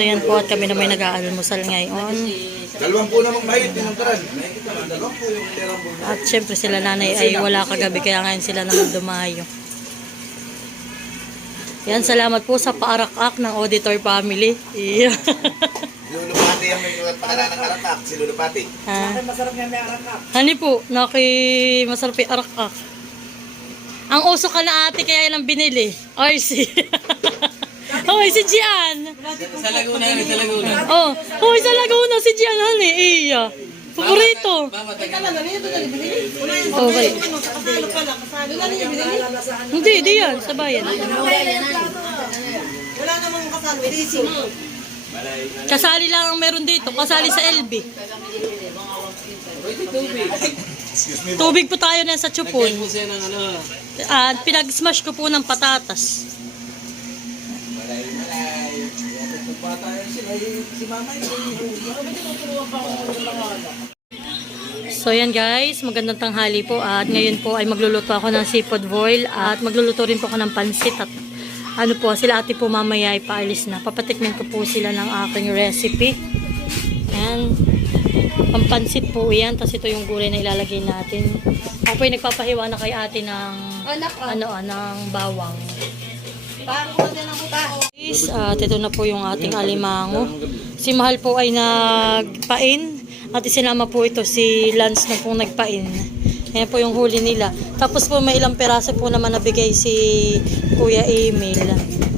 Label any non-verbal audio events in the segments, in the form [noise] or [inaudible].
So yan po at kami na may nag-aalmusal ngayon. Dalawang po namang mahigit yung karan. Dalawang po yung. At syempre sila nanay ay wala kagabi kaya ngayon sila naman dumayo. Yan, salamat po sa paarak-ak ng auditor family. Iya. Lulupati ang may pakala ng aratak. Si Lulupati. Masarap nga may aratak. Hani po, naki masarap yung arak-ak. Ang uso ka na ate kaya yan ang binili. RC. [laughs] Hoy, si Gian. Sa Laguna sa Laguna. Oh, hoy, sa Laguna si Gian, hani. Iya. Paborito. Oh, balik. Hindi, di yan. Sa bayan. Wala namang kasama. Easy. Kasali lang ang meron dito. Kasali sa LB. Tubig po tayo na sa chupon. Ano. At pinag-smash ko po ng patatas. So yan guys, magandang tanghali po at ngayon po ay magluluto ako ng seafood boil at magluluto rin po ako ng pansit at ano po, sila ate po mamaya ay paalis na. Papatikmin ko po sila ng aking recipe. Yan. Pampansit po yan. Tapos ito yung gulay na ilalagay natin. Ako po ay nagpapahiwa na kay ate ng ano, ah, ng bawang. Guys, at ito na po yung ating alimango. Si Mahal po ay nagpain at isinama po ito si Lance na pong nagpain. Ayan po yung huli nila. Tapos po may ilang peraso po naman nabigay si Kuya Emil.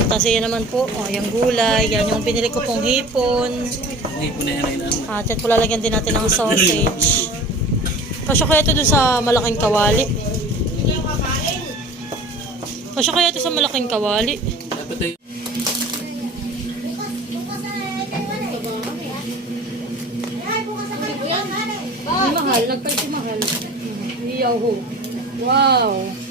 Tapos yan naman po, oh, yung gulay, yan yung binili ko pong hipon. At yan po lalagyan din natin ng sausage. Kasya kaya ito dun sa malaking kawali. Kasya kaya ito sa malaking kawali. Mahal, nagpay si Mahal. Iyaw ho. Wow.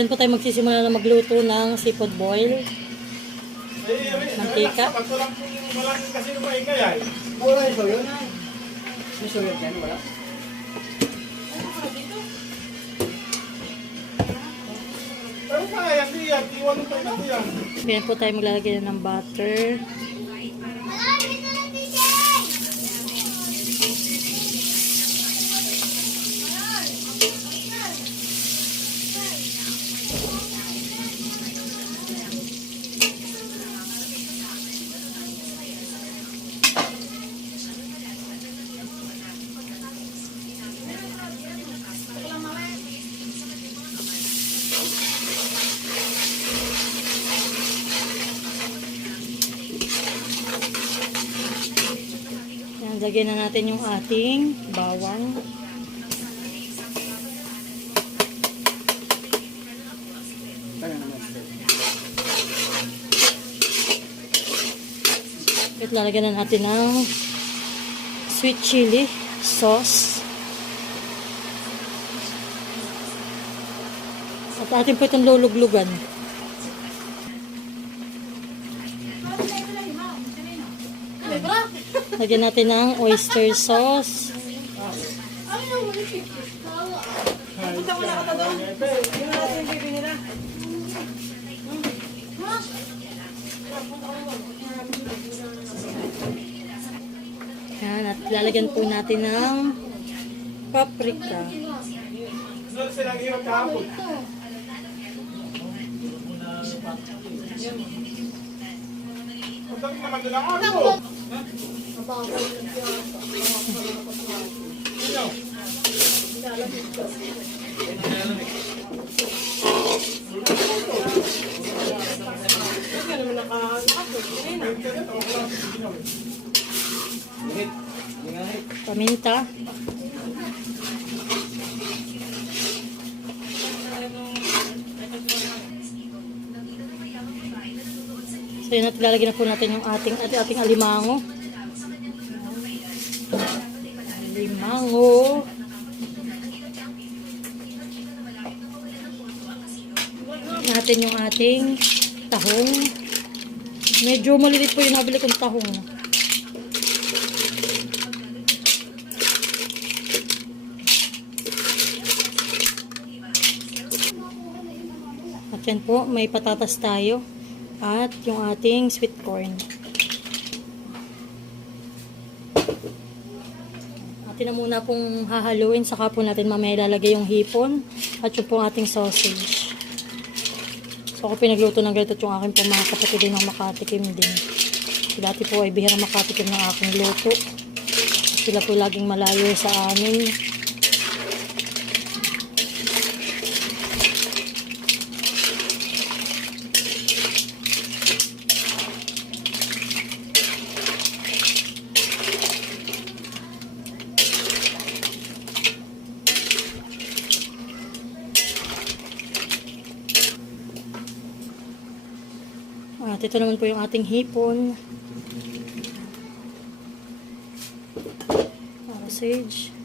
Yan po tayo magsisimula na magluto ng seafood boil. Mantika. Lang po yung walang kasi lumain kaya. eh. Wala yung soyo na. May soyo dyan, wala? Pero kaya, hindi yan. Iwan mo tayo na yan. Yan po tayo maglalagay na ng butter. Yan, lagyan na natin yung ating bawang. At lalagyan na natin ng sweet chili sauce. At atin po itong luluglugan. Lagyan natin ng oyster sauce. Yan, at lalagyan po natin ng paprika. Doon Paminta. So yun at lalagyan na po natin yung ating, ating, ating. Alimango. Natin yung ating tahong. Medyo malilit po yung nabili kong tahong. At yan po, may patatas tayo. At yung ating sweet corn. Atin na muna pong hahaluin. Saka po natin mamaya ilalagay yung hipon. At yung pong ating sausage. So ako pinagluto ng ganito yung aking pong mga kapatid ng makatikim din. Dati po ay bihira makatikim ng aking luto. Sila po laging malayo sa amin. At ito naman po yung ating hipon. Sausage.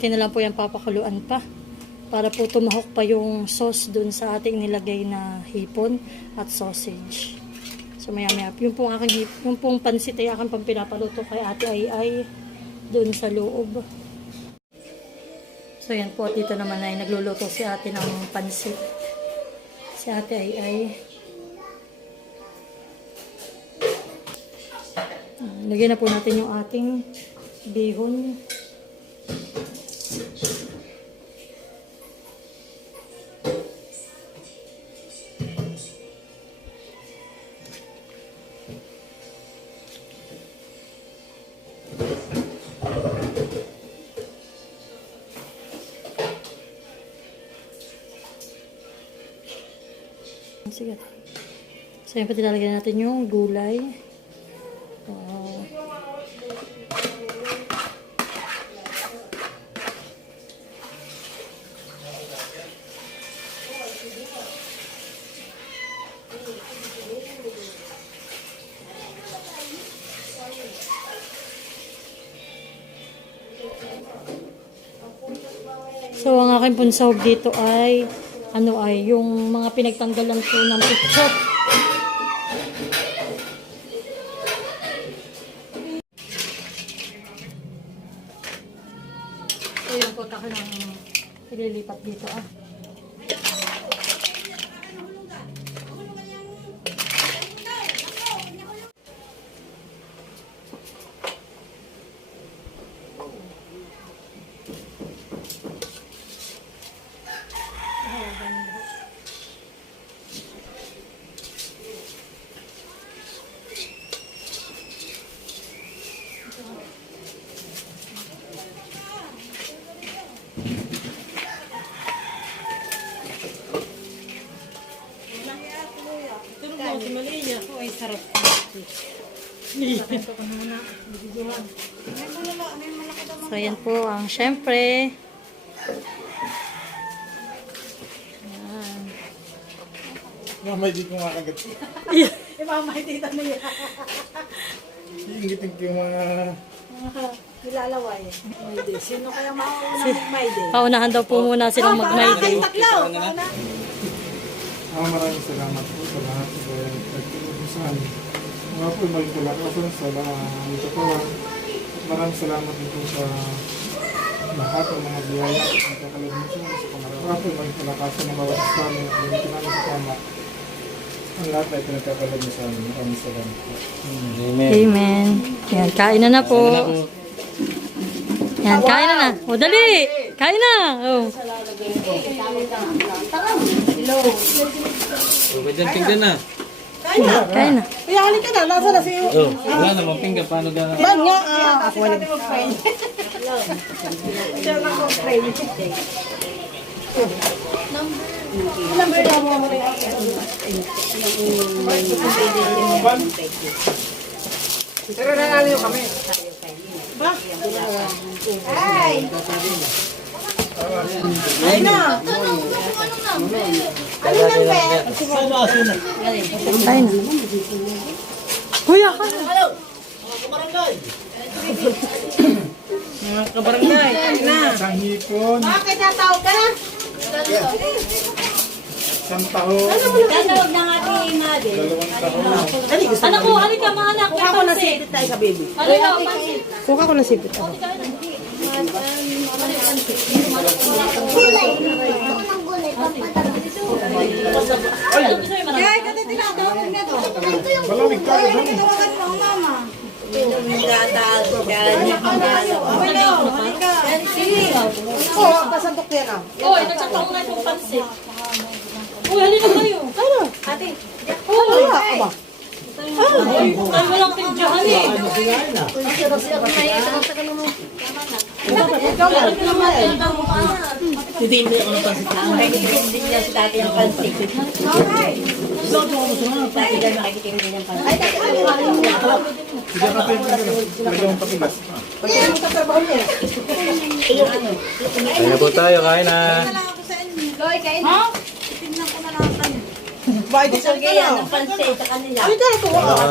So, atin na lang po yung papakuluan pa. Para po tumahok pa yung sauce dun sa ating nilagay na hipon at sausage. So, maya maya. Yung pong aking yung pong pansit ay aking pang pinapaluto kay ate ay ay dun sa loob. So, yan po. Dito naman ay nagluluto si ate ng pansit. Si ate ay ay Lagyan na po natin yung ating bihon. Sige. So, yun pa tilalagyan natin yung gulay. So, ang aking punsahog dito ay, ano ay, yung mga pinagtanggalan po ng picture. So, yun po, taka ng ililipat dito ah. So, yan po ang syempre. Yan. Mamay di ko nga kagad. Imamay [laughs] dito na yan. Iingitin ko yung mga... Nilalaway. Mayday. Sino kaya mauuna mag-Mayday? Paunahan daw po muna silang mag-my-day. Taklaw! Ah, maraming salamat po sa lahat sa nagtutulungan. Mga po, may kalakasan sa lahat ng katawan. At maraming salamat din po sa lahat ng mga biyaya at nagkakalab mo siya sa kamarapin maging kalakasan ng bawat isa amin at gamitin namin sa tama. Ang lahat ay pinagkakalab mo sa amin. Maraming salamat po. Amen. Amen. Yan, kain na na po. Yan, kain na na. O, dali! Kain na! Oh. Okay, dyan pinggan na. Kain na. Kaya halika na, nasa na si... Oh, wala namang pinggan. Paano ka? Ban nga, ah, ako wala. Siya na ko friend. Number na mo Pero nanalo kami. Ay na! Kain na. Kuya, kain na. Mga kabarangay, kain na. Isang hipon, Bakit natawag ka na? isang taho, Tatawag na nga ni Madi. dalawang taho. Anak ko, halika maanak. Kuha ko na sipit tayo ka, baby. Kuha ko na sipit. Alam ko sa'yo, marami. kasi tinatawag na to. Malamig tayo doon. Tawagan mo, mama. Oo, pasantok yan ah. Uy, nagtatako na itong pansit. Uy, halika kayo. Ano? Ate. Uy, Aba. ay, walang pindyahan eh. Dalawang patigas. Kain na po tayo. Kain na. Bakit isa ka na?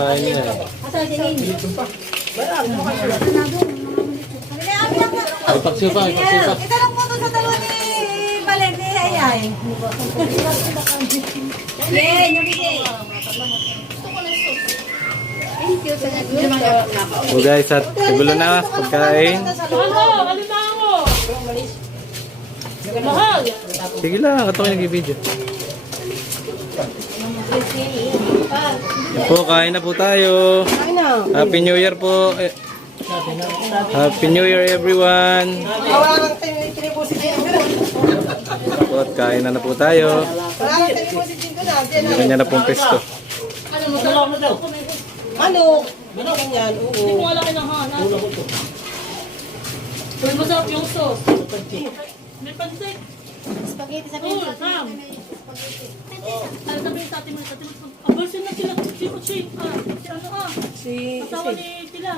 Ay, ka na to. Kain na. Ipagsupa, ipagsupa. Itanong mo to sa dalawa ni Balen ni Ayay. So guys, at kagulo na pagkain. Ano? Halika ako. Mahal. Sige lang, ito kayo nag-video. Yan po, kain na po tayo. Happy New Year po. Happy New Year everyone. At kain na na po tayo. Ganyan na pong pesto. Ano mo, dalawa mo daw. Manok. Ganyan, Hindi oo. ko wala kinahanap. Uy, masarap yung sauce. May pansit. Spaghetti sa Oh, Sam. Ano sabihin sa atin mo? Sa atin mo. Abalsin na sila. Si Uchi. Ah, si ano ah. Si... Asawa ni Tila.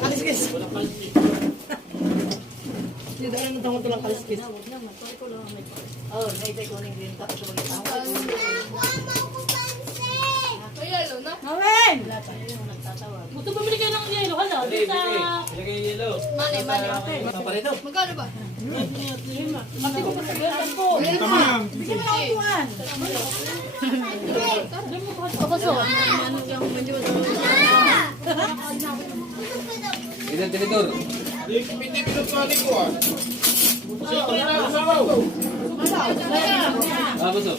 kaliskis. Wala kaliskis. Hindi dahil nang tangon to lang kaliskis. Oh, may take ko ng green top. Ito Mawin! Gusto bumili kayo ng yelo. Hala, doon sa... Ilagay yung yellow. Magkano ba? Kasi ko pa sa ganyan po. Tama yan. Bigyan mo na. Doon mo pa sa kaso. Ilan tinidor? Hindi pinagkali ko ah. Ah, buso.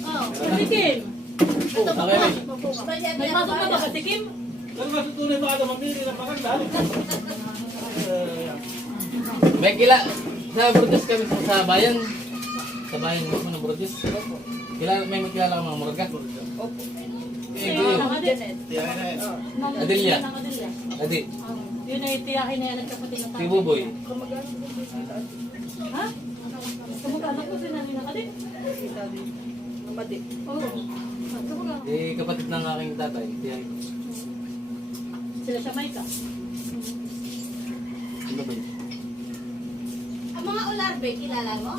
Oh, Tikim. Okay, may. May pasok na ba ka, Tikim? May kila. Sa Burgos kami sa bayan. Sa bayan mo ng Burgos. Kila, may magkilala ka mga murga. Opo. Adelia. Ng. Adi, Yun ay tiyahin na yan ang kapatid ng si tatay. Buboy. Ha? Kamag-anak ko sinabi ng adik. Madi. Oo. Eh, kapatid ng aking tatay, tiyahin ko. Sila sa Maika. Ano ba yun? Ang mga ularbe, kilala mo?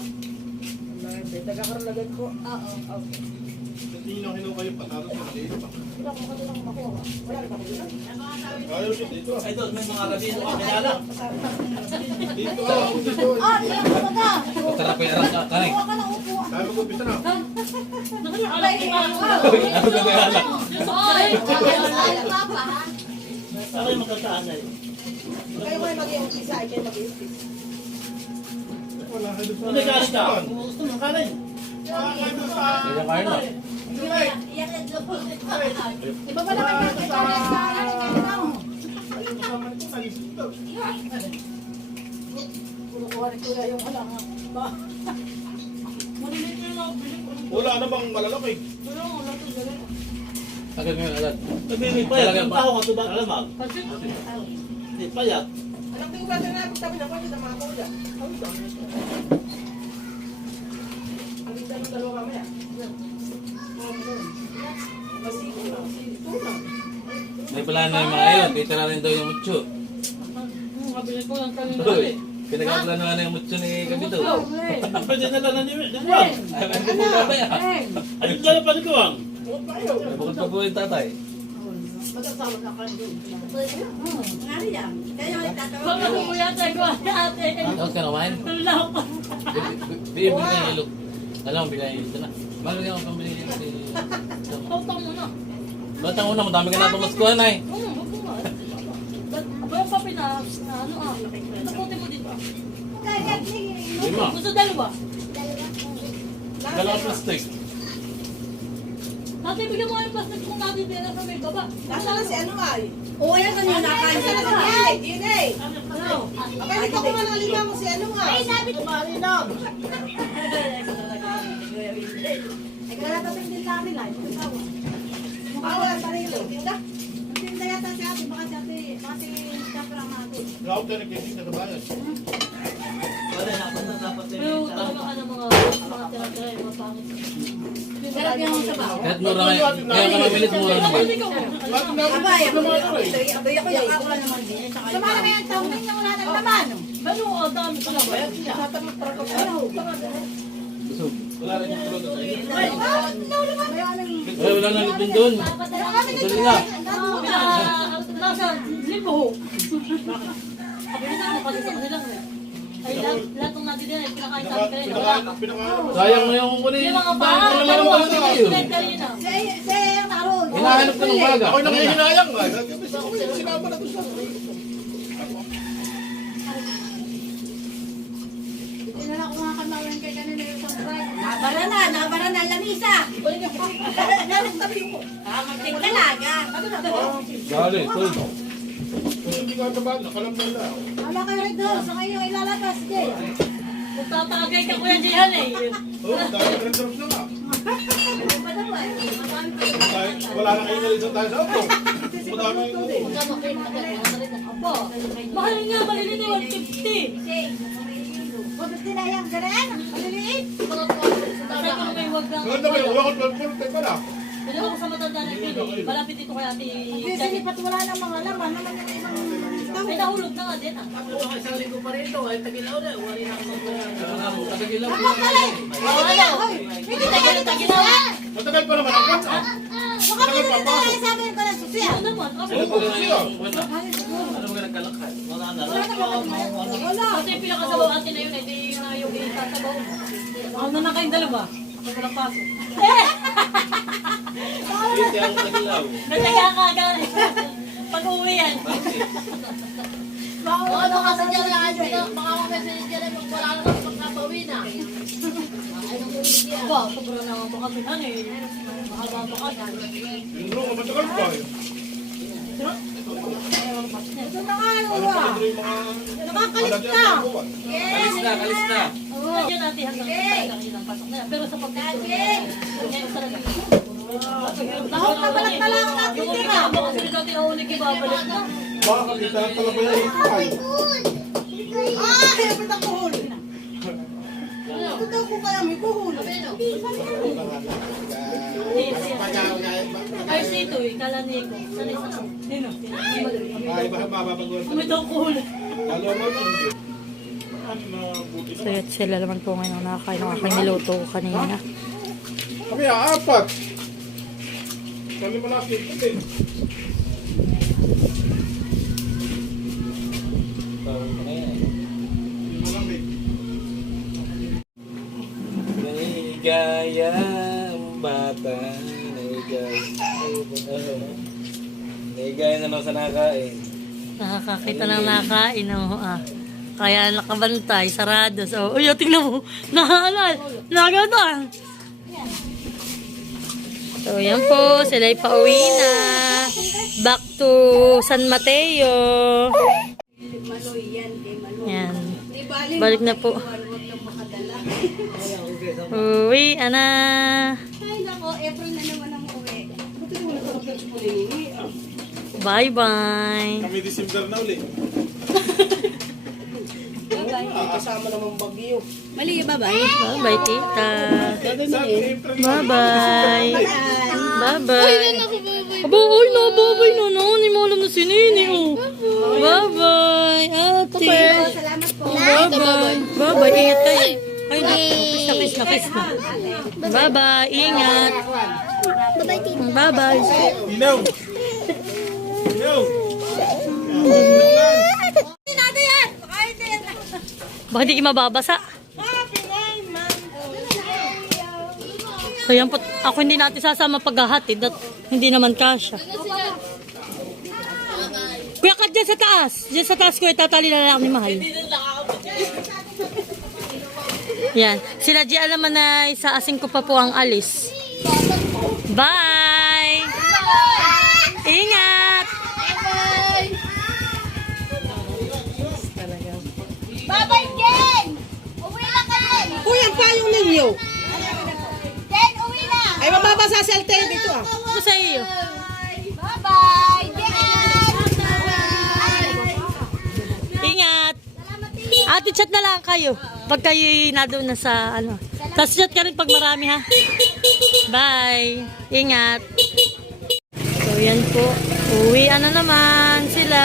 Ularbe, taga-karulagan ko. Oo. Okay. Hindi nyo kinuha kayo patatas na pa. Ko ko kanilang. Ayaw siya dito. Ay, doon, may mga gabi ito kami nala. Dito ah, dito. Ah, ko ba ka? Tara, pera ka, tanay. Kuha ka ng upo. Tayo mag-umpisa na. Alay, Ano ba ba yala? Oy, alam pa pa, ha? Kayo may mag-iumpisa, ay kayo mag-iumpisa. Wala kayo doon. Ano ka, Arista? Gusto mo kanin? Wala kayo doon sa... Hindi ka kain na. Double. Iba ba naman yung kailangan sa ngayon? Ayun. Puro kuha ni Kuya yung alam. ha? Wala na bang malalaki? Tagal mo yun agad. Nagmimig pa yan. Ang tao ka ito ba alamag? Hindi payat. Alam ko yung bata na pagtabi na kanya sa mga kuya. Ang dami. Ang ganda ng dalawa mamaya. Masiko na, masiko na. May pala na yung mga yun. Titira rin daw yung mucho. Mabili ko lang kanina. Uy, pinagkapala na nga yung mucho ni Kabito. [laughs] Pwede na lang na ni yan? Ayun ka na pa ni yun. Bukod pa po yung tatay. Magkasama na kayo doon. Ano yan? Kaya yung Baka tatawag. mo yata ko ate. Huwag ka naman. Tulak pa. Bili bili ka ng ilog. Alam mo, bili ito na. Bagay ako pang bili si... Pautang mo na. Batang una, madami ka na tumaskuhan ay. Oo, wag mo nga. Ba yung papi na, na ano ah. Taputin mo dito. Lima. Gusto dalawa. Dalawang plastic. Ate, bigyan mo yung plastic kung natin din sa may baba. Nasaan na si ano ay? Oo, yan kanyo nakain Nasaan na si Inay? Inay! Akala ko nga nalima mo si ano nga. Ay, sabi ko. Marinam. [laughs] Tapos din namin lang. Bawal pa rin yung tinda. Yata si ate, baka si ate, baka si Kapra ang nagkikita sa bayan. Pwede na dapat dapat Pero talaga ka ng mga mga tira-tira, yung mga pangit. Sarap yan sa bawo. Kahit yun. Kaya ka mamilit mura naman. Ka Abay, eh. Abay ako yung ako. naman din. Sama na yung taong ninyo wala nang naman. Ano, dami ko na ba? Tatamot para ko ano. Wala rin yung tulog. Wala wala nang lipin doon. Tuloy na. Nasa ka. Pinaka- Sayang mo yung kunin. Yung mga Sayang mo naman ang kunin yun. sinend kanina. Hinahanap ko ng baga. Ako'y nangihinayang nga. Sinama na doon sa... Nabara na, nabara na, lamisa. Tingkalaga. Dali, tol. Hindi ka ito ba? Nakalamnan na. Wala kayo rin doon, sa kayo ilalabas. Kung tatagay ka kuya Jihan eh. Oo, dahil trenders na nga. Wala na kayo nalisan tayo sa auto. Madami yung Apo, mahal nga, maliliit eh, 150. Pagkati na yan, ganun, maliliit. Sabi ko may wag kang... Maganda ba yung wakot ng pulot tayo pala? Pwede ko sa matanda na pili. Malapit dito kay ate. Kasi lipat wala ng mga laman, naman yung ibang May nahulog na nga din ah. Ako isang linggo pa rito. Ay tagilaw na. Wala na ako. Tagagilaw. Oh, ano? Hindi tagil na tagil na. Matagal pa naman ako. ah. Matagal pa pa. sabi ko na susiya. Ano naman? Ano ba yung wala? Ba nagkalakad? Wala na. Wala. Kasi yung pinakasabaw ate na yun, ito yung na yung itasabaw. Ano na kayong dalawa? Ako walang pasok. Hindi ang tagilaw. Nagkakaga. Pag-uwi yan. Oo, ano kasi dyan na ano, baka mga message dyan ay wala na kasi magkapawin na. Aba, sobrang na makasihan eh. Mahaba ba ka? Yung bro, matagal pa eh. Ito na nga mga... Nakakalit na. Kalis na, kalis na. Nandiyan natin hanggang sa pasok na yan. Pero sa pag-picture, ganyan sa. Lahok na na lang natin ulit ako kasi dati nahulig ibabalik na. Baka kita pala ba yung ikay? Ah, kaya ba't ako huli? Ito daw ko kaya may kuhuli. Ay, sito eh, kala ni ko. Sanay sa Nino? Ay, baka mababagol. Kumi daw kuhuli. Lalo mo, hindi. So yun, sila naman po ngayon nakakain ng aking niluto ko kanina. Kami apat. Kali mo na kita eh. Naigaya. Naigaya na lang sa nakain. Nakakakita ng nakain, oh, ah. Kaya nakabantay, sarado. So, uy, oh, tingnan mo. Nahalal. Naganda. So, yan po. Sila'y pauwi na. Back to San Mateo. Yan, Balik na po. Uwi, ana. April na naman ang uwi. Buti mo na kapag pulilingi. Bye-bye. Kami December na uli. Kasama naman bagyo. Mali, bye-bye. Bye-bye, tita. Bye-bye. Bye-bye. Aba, ay na, bye-bye na na. Hindi mo alam na si Nini, oh. Bye-bye, ate. Salamat po. Bye-bye. Bye-bye, ingat kayo. Ay, na, kiss na, kiss na. Bye-bye, ingat. Bye-bye. Inaw! Inaw! Baka di mababasa. Yan po, ako hindi natin sasama paghahatid at hindi naman kasha. Kuya ka dyan sa taas. Dyan sa taas kuya, tatali na lang ni Mahal. Yan. Sila di alaman na sa asing ko pa po ang alis. Bye! Ingat! Babay, Jen! Uwi na ka Jen! Uy, ang payong ninyo. Jen, uwi na! Ay, mababasa sa LTE dito ah. Ano sa iyo? Bye-bye! Jen! Bye-bye! Ingat! Ate, chat na lang kayo. Pag kayo na doon na sa ano. Tapos ka rin pag marami ha. Bye! Ingat! So yan po. Uwi na naman sila.